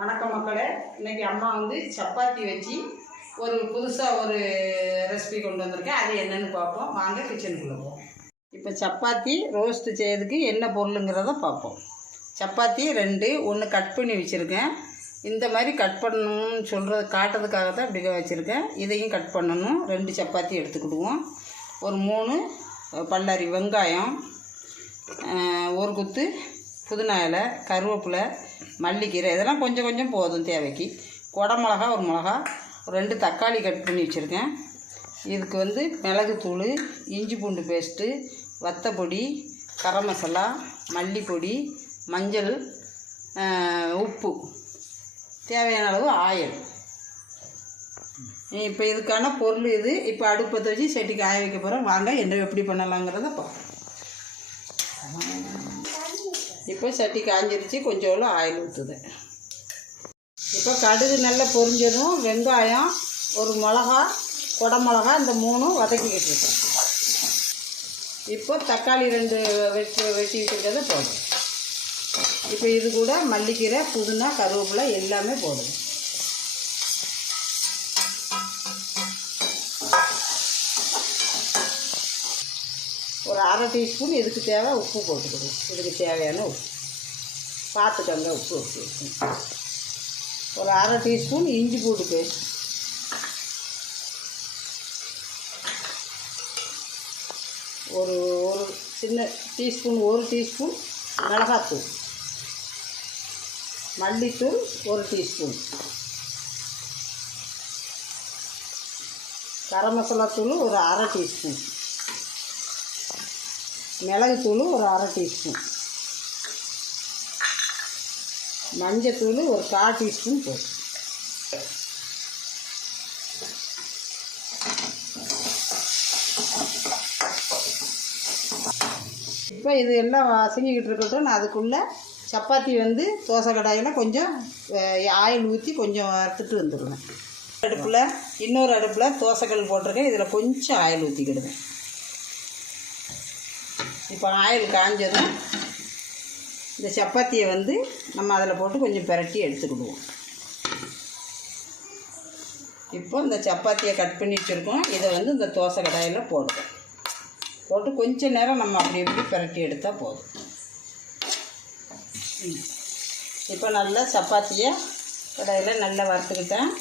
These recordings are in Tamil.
வணக்கம் மக்களே. இன்றைக்கி அம்மா வந்து சப்பாத்தி வச்சு ஒரு புதுசாக ஒரு ரெசிபி கொண்டு வந்திருக்கேன். அது என்னென்னு பார்ப்போம். வாங்க கிச்சனுக்குள்ளே போவோம். இப்போ சப்பாத்தி ரோஸ்ட்டு செய்யறதுக்கு என்ன பொருளுங்கிறத பார்ப்போம். சப்பாத்தி 2 ஒன்று கட் பண்ணி வச்சுருக்கேன். இந்த மாதிரி கட் பண்ணணும்னு சொல்கிறது காட்டுறதுக்காக தான் இப்படி வச்சுருக்கேன். இதையும் கட் பண்ணணும். 2 சப்பாத்தி எடுத்துக்கிடுவோம். ஒரு 3 பல்லாரி வெங்காயம், ஒரு குத்து புதினா இலை, கருவேப்பிலை, மல்லிக்கீரை, இதெல்லாம் கொஞ்சம் கொஞ்சம் போதும் தேவைக்கு. குடமிளகா ஒரு மிளகா, 2 தக்காளி கட் பண்ணி வச்சுருக்கேன். இதுக்கு வந்து மிளகுத்தூள், இஞ்சி பூண்டு பேஸ்ட்டு, வத்தப்பொடி, கரம் மசாலா, மல்லிப்பொடி, மஞ்சள், உப்பு, தேவையான அளவு ஆயில். இப்போ இதுக்கான பொருள் இது. இப்போ அடுப்பத்தை வச்சு சட்டி காய வைக்க போகிறோம். வாங்க என்ன எப்படி பண்ணலாங்கிறத பார்ப்போம். இப்போ சட்டி காஞ்சிருச்சு. கொஞ்சம் ஆயில் ஊற்றுது. இப்போ கடுகு நல்லா பொரிஞ்சதும் வெங்காயம், ஒரு மிளகா, குடமிளகா, இந்த 3 வதக்கிக்கிட்டு இருக்கேன். இப்போ தக்காளி 2 வெட்டி வச்சுருக்கிறத போடுறேன். இப்போ இது கூட மல்லிக்கீரை, புதினா, கருவேப்பிலை எல்லாமே போடுது. ஒரு 1/2 டீஸ்பூன் இதுக்கு தேவை உப்பு போட்டுக்கணும். இதுக்கு தேவையான உப்பு பார்த்துக்கங்க. உப்பு வச்சுருக்கேன். ஒரு 1/2 டீஸ்பூன் இஞ்சி பூண்டு பேஸ்ட், ஒரு சின்ன டீஸ்பூன், 1 டீஸ்பூன் மிளகாத்தூள், மல்லித்தூள் 1 டீஸ்பூன், கரம் மசாலா தூள் ஒரு 1/2 டீஸ்பூன், மிளகுத்தூள் ஒரு 1/2 டீஸ்பூன், மஞ்சத்தூள் ஒரு 1/4 டீஸ்பூன் போதும். இப்போ இது எல்லாம் வசங்கிக்கிட்டு இருக்கட்டும். நான் அதுக்குள்ளே சப்பாத்தி வந்து தோசை கடாயில் கொஞ்சம் ஆயில் ஊற்றி கொஞ்சம் வறுத்துட்டு வந்துடுவேன். இன்னொரு அடுப்பில் தோசைக்கல் போட்டிருக்கேன். இதில் கொஞ்சம் ஆயில் ஊற்றிக்கிடுவேன். இப்போ ஆயில் காஞ்சதும் இந்த சப்பாத்தியை வந்து நம்ம அதில் போட்டு கொஞ்சம் பிரட்டி எடுத்துக்கிடுவோம். இப்போ இந்த சப்பாத்தியை கட் பண்ணி வச்சுருக்கோம். இதை வந்து இந்த தோசை கடாயில் போடுவோம். போட்டு கொஞ்சம் நேரம் நம்ம அப்படி இப்படி பிரட்டி எடுத்தால் போதும். இப்போ நல்லா சப்பாத்தியை கடாயில் நல்லா வறுத்துக்கிட்டேன்.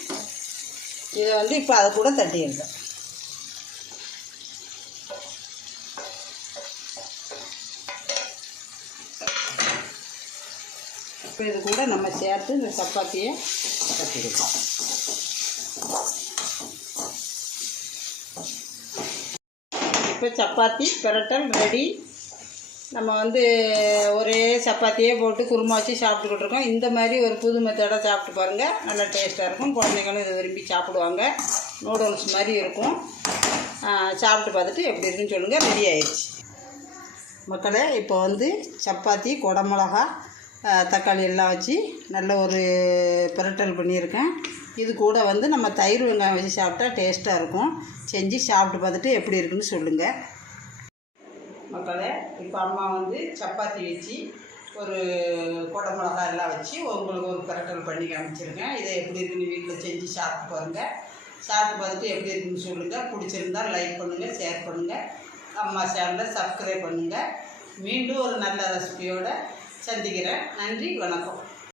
இதை வந்து இப்போ அதை கூட தட்டி எடுத்தேன். இப்போ இது கூட நம்ம சேர்த்து இந்த சப்பாத்தியை தட்டிடுவோம். இப்போ சப்பாத்தி பிரட்டல் ரெடி. நம்ம வந்து ஒரே சப்பாத்தியே போட்டு குருமா வச்சு சாப்பிட்டுக்கிட்டு இருக்கோம். இந்த மாதிரி ஒரு புது மெத்தடாக சாப்பிட்டு பாருங்கள். நல்லா டேஸ்ட்டாக இருக்கும். குழந்தைங்களும் இதை விரும்பி சாப்பிடுவாங்க. நூடுல்ஸ் மாதிரி இருக்கும். சாப்பிட்டு பார்த்துட்டு எப்படி இருக்குன்னு சொல்லுங்கள். ரெடி ஆயிடுச்சு மக்களே. இப்போ வந்து சப்பாத்தி, குடமிளகா, தக்காளி எல்லாம் வச்சு நல்ல ஒரு பிரட்டல் பண்ணியிருக்கேன். இது கூட வந்து நம்ம தயிர் வெங்காயம் வச்சு சாப்பிட்டா டேஸ்ட்டாக இருக்கும். செஞ்சு சாப்பிட்டு பார்த்துட்டு எப்படி இருக்குன்னு சொல்லுங்கள் மக்களே. இப்போ அம்மா வந்து சப்பாத்தி வச்சு ஒரு குடமிளகா எல்லாம் வச்சு உங்களுக்கு ஒரு பிரட்டல் பண்ணி காமிச்சிருக்கேன். இதை எப்படி இருக்குன்னு வீட்டில் செஞ்சு சாப்பிட்டு பாருங்கள். சாப்பிட்டு பார்த்துட்டு எப்படி இருக்குன்னு சொல்லுங்கள். பிடிச்சிருந்தால் லைக் பண்ணுங்கள், ஷேர் பண்ணுங்கள். அம்மா சேனலை சப்ஸ்கிரைப் பண்ணுங்கள். மீண்டும் ஒரு நல்ல ரெசிபியோடு சந்திக்கிறேன். நன்றி, வணக்கம்.